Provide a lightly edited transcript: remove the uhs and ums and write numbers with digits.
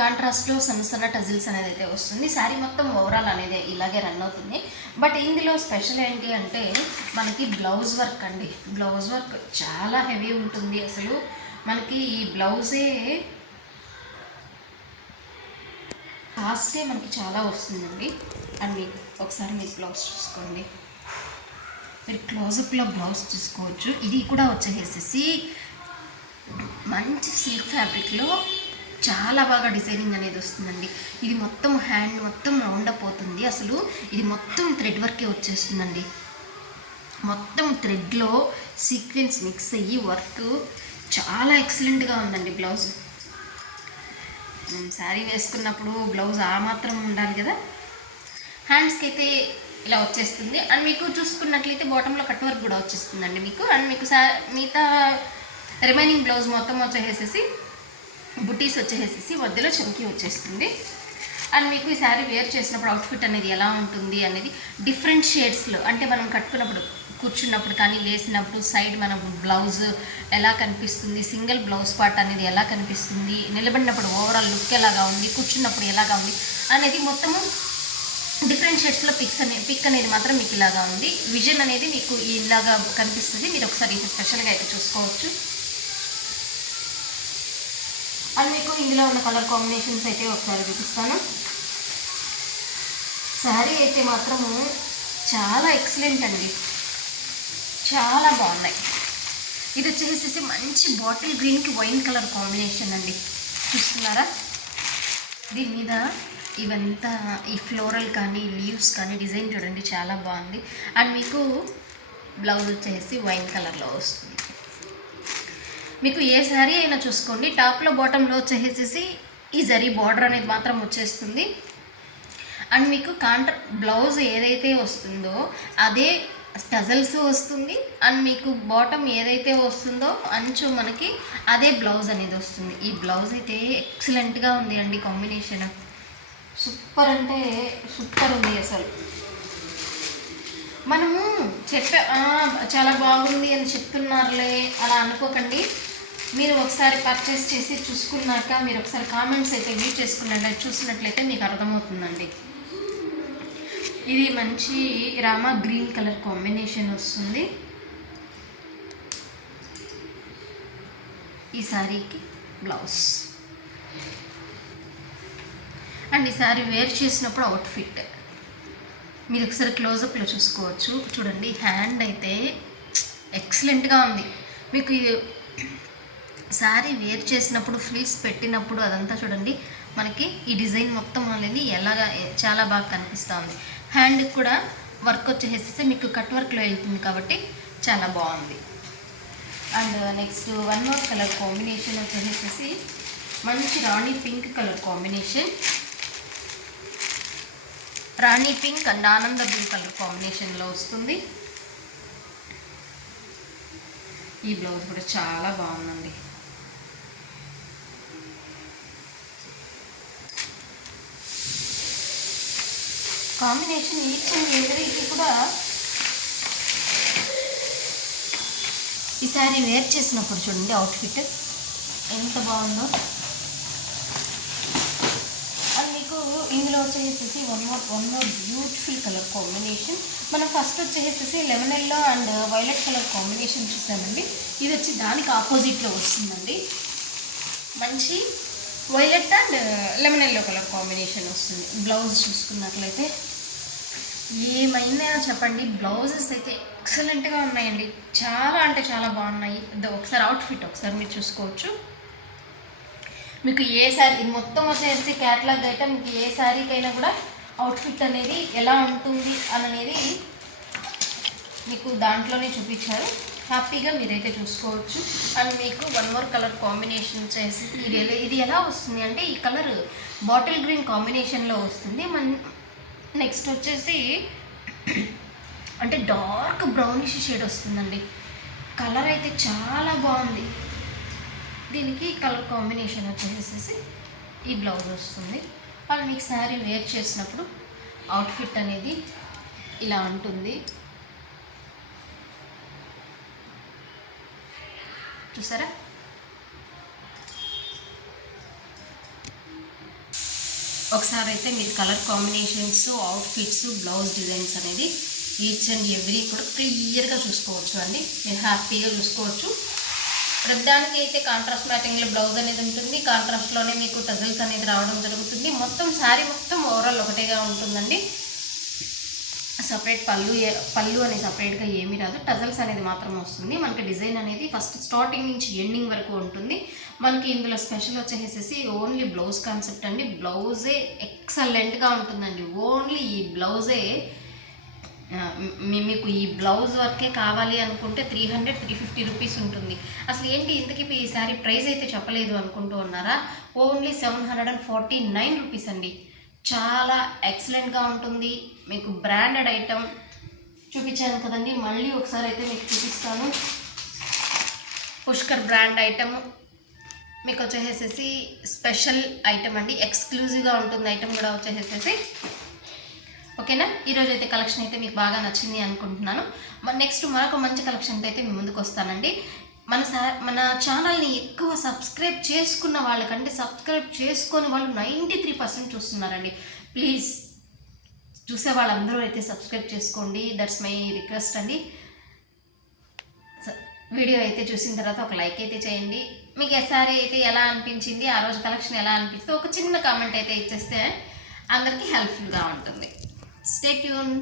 కాంట్రాస్ట్లో సన్న సన్న టజిల్స్ అనేది అయితే వస్తుంది. శారీ మొత్తం ఓవరాల్ అనేది ఇలాగే రన్ అవుతుంది. బట్ ఇందులో స్పెషల్ ఏంటి అంటే మనకి బ్లౌజ్ వర్క్ అండి. బ్లౌజ్ వర్క్ చాలా హెవీ ఉంటుంది. అసలు మనకి ఈ బ్లౌజే కాస్టే మనకి చాలా వస్తుందండి. అండ్ మీకు ఒకసారి మీరు బ్లౌజ్ చూసుకోండి. మీరు క్లోజప్లో బ్లౌజ్ చూసుకోవచ్చు. ఇది కూడా వచ్చేసేసి మంచి సిల్క్ ఫ్యాబ్రిక్లో చాలా బాగా డిజైనింగ్ అనేది వస్తుందండి. ఇది మొత్తం హ్యాండ్ మొత్తం రౌండ్ అప్ అవుతుంది. అసలు ఇది మొత్తం థ్రెడ్ వర్కే వచ్చేస్తుందండి. మొత్తం థ్రెడ్లో సీక్వెన్స్ మిక్స్ అయ్యి వర్క్ చాలా ఎక్సలెంట్గా ఉందండి. బ్లౌజ్ శారీ వేసుకున్నప్పుడు బ్లౌజ్ ఆ మాత్రం ఉండాలి కదా. హ్యాండ్స్కి అయితే ఇలా వచ్చేస్తుంది. అండ్ మీకు చూసుకున్నట్లయితే బాటంలో కట్ వర్క్ కూడా వచ్చేస్తుందండి మీకు. అండ్ మీకు మిగతా రిమైనింగ్ బ్లౌజ్ మొత్తం వచ్చేసేసి బుటీస్ వచ్చేసేసి మధ్యలో చంకీ వచ్చేస్తుంది. అండ్ మీకు ఈ శారీ వేర్ చేసినప్పుడు అవుట్ఫిట్ అనేది ఎలా ఉంటుంది అనేది డిఫరెంట్ షేడ్స్లో, అంటే మనం కట్టుకున్నప్పుడు కూర్చున్నప్పుడు కానీ లేసినప్పుడు సైడ్ మన బ్లౌజ్ ఎలా కనిపిస్తుంది, సింగిల్ బ్లౌజ్ పార్ట్ అనేది ఎలా కనిపిస్తుంది, నిలబడినప్పుడు ఓవరాల్ లుక్ ఎలాగా ఉంది, కూర్చున్నప్పుడు ఎలాగా ఉంది అనేది మొత్తము డిఫరెంట్ షేడ్స్లో పిక్ అనేది మాత్రం మీకు ఇలాగా ఉంది. విజన్ అనేది మీకు ఇలాగా కనిపిస్తుంది. మీరు ఒకసారి ఇది స్పెషల్గా అయితే చూసుకోవచ్చు. అండ్ మీకు ఇందులో ఉన్న కలర్ కాంబినేషన్స్ అయితే ఒకసారి చూపిస్తాను. శారీ అయితే మాత్రము చాలా ఎక్సలెంట్ అండి, చాలా బాగున్నాయి. ఇది వచ్చేసేసి మంచి బాటిల్ గ్రీన్కి వైన్ కలర్ కాంబినేషన్ అండి. చూస్తున్నారా? దీని మీద ఇవంతా ఈ ఫ్లోరల్ కానీ లీవ్స్ కానీ డిజైన్ చూడండి, చాలా బాగుంది. అండ్ మీకు బ్లౌజ్ వచ్చేసి వైన్ కలర్లో వస్తుంది. మీకు ఏ శారీ అయినా చూసుకోండి, టాప్లో బాటంలో వచ్చేసేసి ఈ జరీ బార్డర్ అనేది మాత్రం వచ్చేస్తుంది. అండ్ మీకు బ్లౌజ్ ఏదైతే వస్తుందో అదే టజల్స్ వస్తుంది. అండ్ మీకు బాటమ్ ఏదైతే వస్తుందో అంచు మనకి అదే బ్లౌజ్ అనేది వస్తుంది. ఈ బ్లౌజ్ అయితే ఎక్సలెంట్గా ఉంది అండి. కాంబినేషన్ సూపర్ అంటే సూపర్ ఉంది. అసలు మనము చాలా బాగుంది అని చెప్తున్నారులే అలా అనుకోకండి. మీరు ఒకసారి పర్చేస్ చేసి చూసుకున్నాక మీరు ఒకసారి కామెంట్స్ అయితే వ్యూ చూసినట్లయితే మీకు అర్థమవుతుందండి. ఇది మంచి రామా గ్రీన్ కలర్ కాంబినేషన్ వస్తుంది ఈ శారీకి బ్లౌజ్. అండ్ ఈ శారీ వేర్ చేసినప్పుడు అవుట్ఫిట్ మీరు ఒకసారి క్లోజప్లో చూసుకోవచ్చు. చూడండి, హ్యాండ్ అయితే ఎక్సలెంట్గా ఉంది. మీకు ఇది శారీ వేర్ చేసినప్పుడు ఫ్రిల్స్ పెట్టినప్పుడు అదంతా చూడండి, మనకి ఈ డిజైన్ మొత్తం అనేది ఎలాగా చాలా బాగా కనిపిస్తుంది. హ్యాండ్కి కూడా వర్క్ వచ్చేసేసి మీకు కట్ వర్క్లో వెళ్తుంది కాబట్టి చాలా బాగుంది. And next one more colour combination వచ్చేసేసి మంచి rani pink colour combination. Rani pink and Ananda blue colour కాంబినేషన్లో వస్తుంది. ఈ బ్లౌజ్ కూడా చాలా బాగుందండి. కాంబినేషన్ ఈచ్ అండ్ ఎవ్రీకి కూడా ఈ శారీ వేర్ చేసినప్పుడు చూడండి అవుట్ఫిట్ ఎంత బాగుందో. అండ్ మీకు ఇందులో వచ్చేసేసి one more beautiful colour combination. మనం ఫస్ట్ వచ్చేసేసి lemon yellow and violet colour combination చూసామండి. ఇది వచ్చి దానికి ఆపోజిట్లో వస్తుందండి. మంచి violet and lemon yellow colour combination వస్తుంది. బ్లౌజ్ చూసుకున్నట్లయితే ఏమైనా చెప్పండి, బ్లౌజెస్ అయితే ఎక్సలెంట్గా ఉన్నాయండి. చాలా అంటే చాలా బాగున్నాయి. ఒకసారి అవుట్ఫిట్ ఒకసారి మీరు చూసుకోవచ్చు. మీకు ఏ శారీ ఇది మొత్తం వచ్చేసి క్యాటలాగ్ ఐటమ్, మీకు ఏ శారీకైనా కూడా అవుట్ఫిట్ అనేది ఎలా ఉంటుంది అనేది మీకు దాంట్లోనే చూపించారు. హ్యాపీగా మీరైతే చూసుకోవచ్చు. అండ్ మీకు వన్ మోర్ కలర్ కాంబినేషన్ వచ్చేసి ఇది ఎలా వస్తుంది అంటే ఈ కలర్ బాటిల్ గ్రీన్ కాంబినేషన్లో వస్తుంది. నెక్స్ట్ వచ్చేసి అంటే డార్క్ బ్రౌనిష్ షేడ్ వస్తుందండి. కలర్ అయితే చాలా బాగుంది. దీనికి కలర్ కాంబినేషన్ వచ్చేసేసి ఈ బ్లౌజ్ వస్తుంది. వాళ్ళు మీకు శారీ వేర్ చేసినప్పుడు అవుట్ఫిట్ అనేది ఇలా ఉంటుంది. చూసారా? ఒకసారి అయితే మీరు colour combinations, outfits, blouse designs అనేది ఈచ్ అండ్ ఎవ్రీ కూడా క్లియర్గా చూసుకోవచ్చు అండి. మీరు హ్యాపీగా చూసుకోవచ్చు. ప్రతిదానికి అయితే కాంట్రాస్ట్ మ్యాటింగ్లో బ్లౌజ్ అనేది ఉంటుంది. కాంట్రాస్ట్లోనే మీకు టజల్స్ అనేది రావడం జరుగుతుంది. మొత్తం శారీ మొత్తం ఓవరాల్ ఒకటేగా ఉంటుందండి. సపరేట్ పళ్ళు అని సపరేట్గా ఏమీ రాదు. టజల్స్ అనేది మాత్రం వస్తుంది. మనకి డిజైన్ అనేది ఫస్ట్ స్టార్టింగ్ నుంచి ఎండింగ్ వరకు ఉంటుంది. మనకి ఇందులో స్పెషల్ వచ్చేసేసి ఓన్లీ బ్లౌజ్ కాన్సెప్ట్ అండి. బ్లౌజే ఎక్సలెంట్గా ఉంటుందండి. ఓన్లీ ఈ బ్లౌజే మీకు ఈ బ్లౌజ్ వర్కే కావాలి అనుకుంటే 300-350 రూపీస్ ఉంటుంది. అసలు ఏంటి ఇంతకీ ఈ శారీ ప్రైస్ అయితే చెప్పలేదు అనుకుంటూ ఉన్నారా? ఓన్లీ 749 రూపీస్ అండి. చాలా ఎక్సలెంట్గా ఉంటుంది. మీకు బ్రాండెడ్ ఐటమ్ చూపించాను కదండి, మళ్ళీ ఒకసారి అయితే మీకు చూపిస్తాను. పుష్కర్ బ్రాండ్ ఐటమ్ మీకు వచ్చేసేసి స్పెషల్ ఐటమ్ అండి. ఎక్స్క్లూజివ్గా ఉంటుంది ఐటమ్ కూడా వచ్చేసేసి. ఓకేనా? ఈరోజు అయితే కలెక్షన్ అయితే మీకు బాగా నచ్చింది అనుకుంటున్నాను. నెక్స్ట్ మరొక మంచి కలెక్షన్తో అయితే మీ ముందుకు వస్తానండి. మన ఛానల్ని ఎక్కువ సబ్స్క్రైబ్ చేసుకున్న వాళ్ళకంటే సబ్స్క్రైబ్ చేసుకొని వాళ్ళు 93% చూస్తున్నారండి. ప్లీజ్ చూసే వాళ్ళందరూ అయితే సబ్స్క్రైబ్ చేసుకోండి. దట్స్ మై రిక్వెస్ట్ అండి. వీడియో అయితే చూసిన తర్వాత ఒక లైక్ అయితే చేయండి. మీకు ఎస్ఆర్ఏ అయితే ఎలా అనిపించింది, ఆ రోజు కలెక్షన్ ఎలా అనిపిస్తే ఒక చిన్న కామెంట్ అయితే ఇచ్చేస్తే అందరికీ హెల్ప్ఫుల్గా ఉంటుంది. Stay tuned.